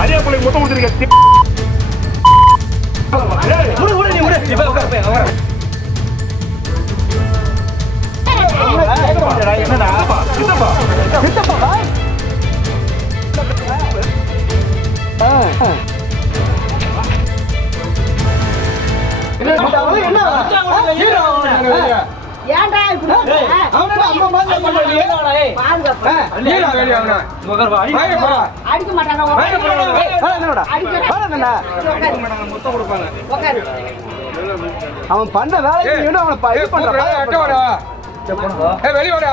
அரியா பிள்ளை மொத்தம் கொடுத்துருக்க என்னடா சித்தப்பா சித்தப்பா அவன் பண்ண வேலைக்கு வெளியோட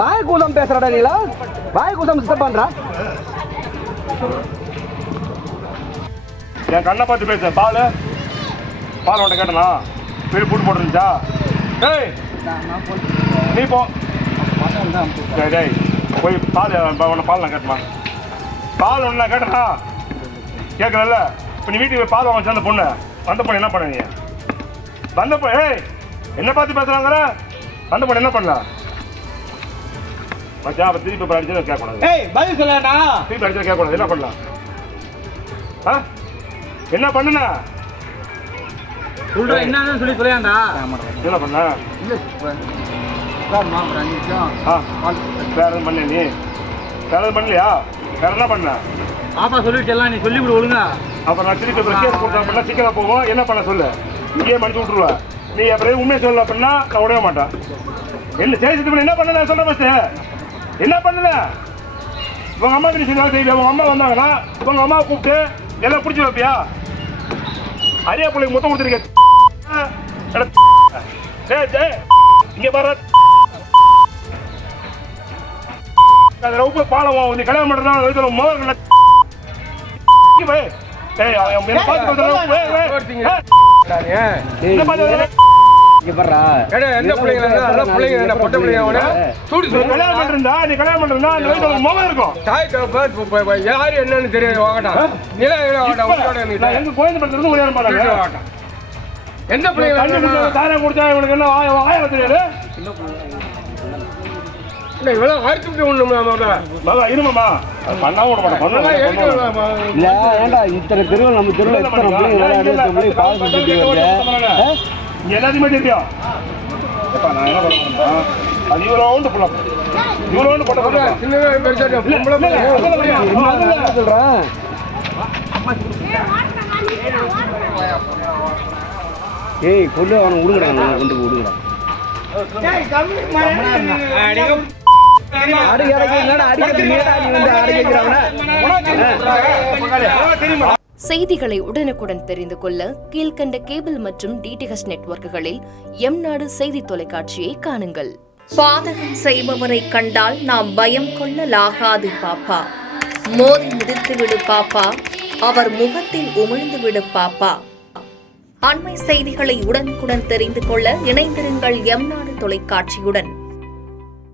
வாய் கூதம் பேசுறடா நீலா வாய் கூதம் சித்தப்பான்றா என் கண்ணை பார்த்து பேச பால் உன்ட்ட கேட்டனா வீடு பூட்டு போட்டுருந்துச்சா டேய் நீ போ டேய் டேய் போய் பால் உன்னை பால் நான் கேட்டுமா பால் ஒன்று நான் கேட்டனா கேட்கல இப்போ நீ வீட்டுக்கு போய் பால் வாங்க அந்த பொண்ணு அந்த பொண்ணு என்ன பண்ண நீ வந்த பொண்ணு ஏய் என்ன பார்த்து பேசுறாங்கிற அந்த பொண்ணு என்ன பண்ணலாம் மச்சா அப்போ திருப்பி இப்போ அடிச்சு கேட்கக்கூடாது பதில் சொல்லடா திருப்பி அடிச்சு கேட்கக்கூடாது என்ன பண்ணலாம் ஆ என்ன பண்ணுனா சொல்ற என்னன்னு சொல்லி சொல்லியாண்டா என்ன பண்ண வேற எதுவும் பண்ண நீ வேற எதுவும் பண்ணலையா வேற என்ன பண்ண பாப்பா சொல்லிட்டு எல்லாம் நீ சொல்லி விடு ஒழுங்கா அப்புறம் நான் திருப்பி கேஸ் கொடுத்தா அப்படின்னா சீக்கிரம் போவோம் என்ன பண்ண சொல்லு இங்கேயே மன்னிச்சு விட்டுருவேன் நீ அப்புறம் உண்மையை சொல்லல அப்படின்னா நான் விடவே மாட்டேன் என்ன செய்து என்ன பண்ண நான் சொல்ல ஃபஸ்ட்டு என்ன பண்ணல உங்க அம்மா நீ செய்ய செய்யல உங்க அம்மா வந்தாங்கன்னா உங்க அம்மாவை கூப்பிட்டு எல்லாம் பிடிச்சி வைப்பியா அரியா பிள்ளைக்கு மொத்தம் கொடுத்துருக்க இங்க வர ரொம்ப பாலம் நீ கல்யாணம் பண்றதுனால முதல்ல என்னன்னு தெரியாது எந்த பிள்ளைங்க தாரம் குடிச்சா இவனுக்கு என்ன ஆய தெரியாது இருமாமா பண்ணாம விட மாட்டேன் இத்தனை தெருவில் நம்ம தெருவில் எல்லாத்தையுமே தெரியும் நான் என்ன பண்ணுறேன் அது இவ்வளோண்டு போடலாம் இவ்வளோண்டு போட்ட சொல்றேன் ஏய் கொண்டு அவனை விடுங்கடா கொண்டு விடுங்கடா செய்திகளை உடனுக்குடன் தெரிந்து கொள்ள கீழ்கண்ட கேபிள் மற்றும் டிடிஎச் நெட்வொர்க்குகளில் எம்நாடு செய்தி தொலைக்காட்சியை காணுங்கள். பாதகம் செய்பவரை கண்டால் நாம் பயம் கொள்ளலாகாது பாப்பா. மோதி மிதித்து விடு பாப்பா, அவர் முகத்தில் உமிழ்ந்து விடு பாப்பா. அண்மை செய்திகளை உடனுக்குடன் தெரிந்து கொள்ள இணைந்திருங்கள் எம்நாடு தொலைக்காட்சியுடன்.